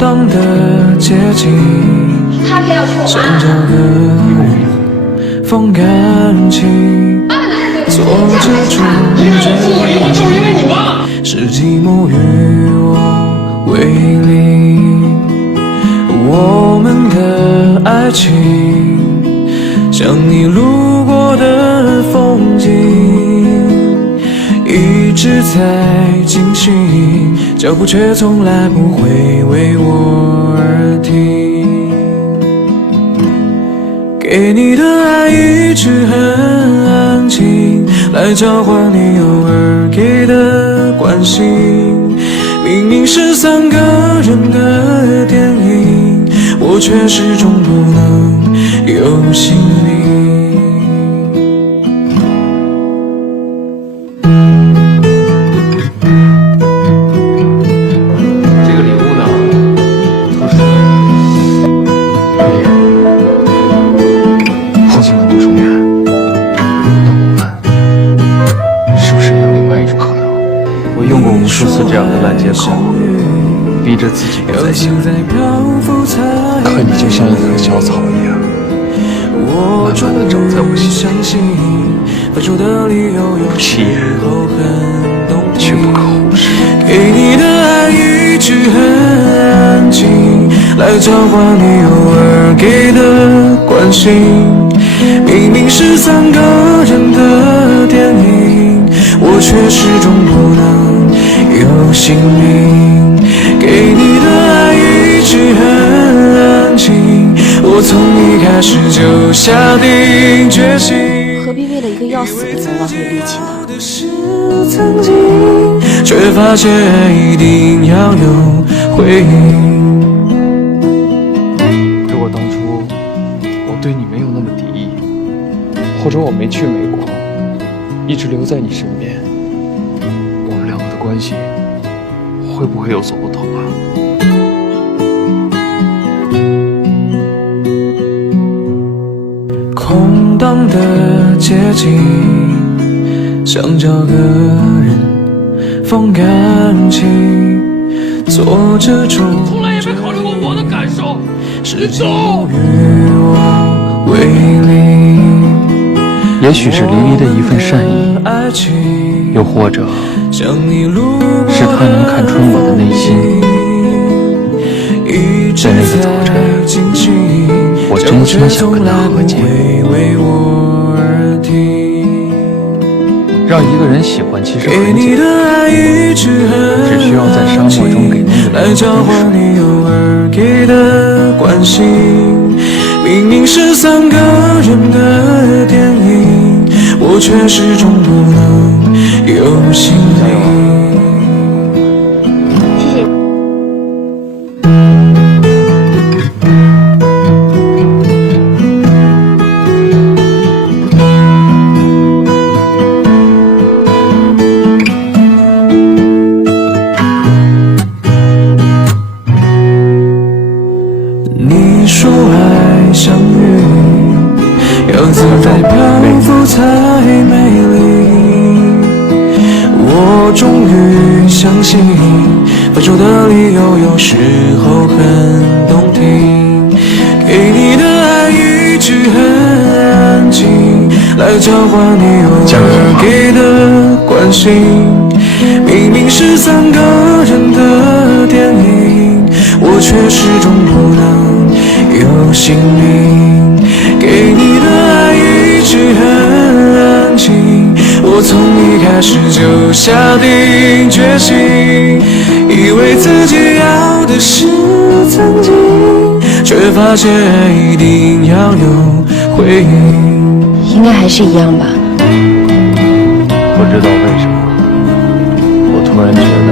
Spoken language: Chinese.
荡的街景，想找个人放感情，做这种决定，是寂寞与我为邻。我们的爱情像你路过的风景，一直在进行，脚步却从来不会为我而停。给你的爱一直很安静，来交换你偶尔给的关心。明明是3个人的电影，我却始终不能有姓名。这个礼物呢，特殊。父亲的不重圆，那我们是不是也有另外一种可能？我用过无数次这样的烂借口，逼着自己不再想，可你就像一棵小草一样，慢慢地长在我心里，气人却不可忽视。给你的爱一直很安静，来交换你偶尔给的关心。明明是3个人的电影，我却始终不能有姓名。给你的爱一直很安静，我从一开始就下定决心。何必为了一个要死的人浪费力气呢？却发现一定要有回应。如果当初我对你没有那么敌意，或者我没去美国，一直留在你身边，我们2个的关系会不会有所不同啊？空荡的街景，想找个人放感情，做这种从来也没考虑过我的感受。是寂寞与我为邻。也许是淋漓的一份善意，又或者是他能看穿我的内心。在那个早晨，我真心想跟他和解。让一个人喜欢其实很简单，只需要在沙漠中给那个人关心。明明是3个人的电影，我却始终不能有姓名。你说爱像云，要自在漂浮才美丽。我终于相信，分手的理由有时候很动听。给你的爱一直很安静，来交换你偶尔给的关心。明明是3个人的电影，我却始终不能有姓名。给你的爱一直很安静，我从一开始就下定决心，以为自己要的是曾经，却发现一定要有回应。应该还是一样吧。不知道为什么，我突然觉得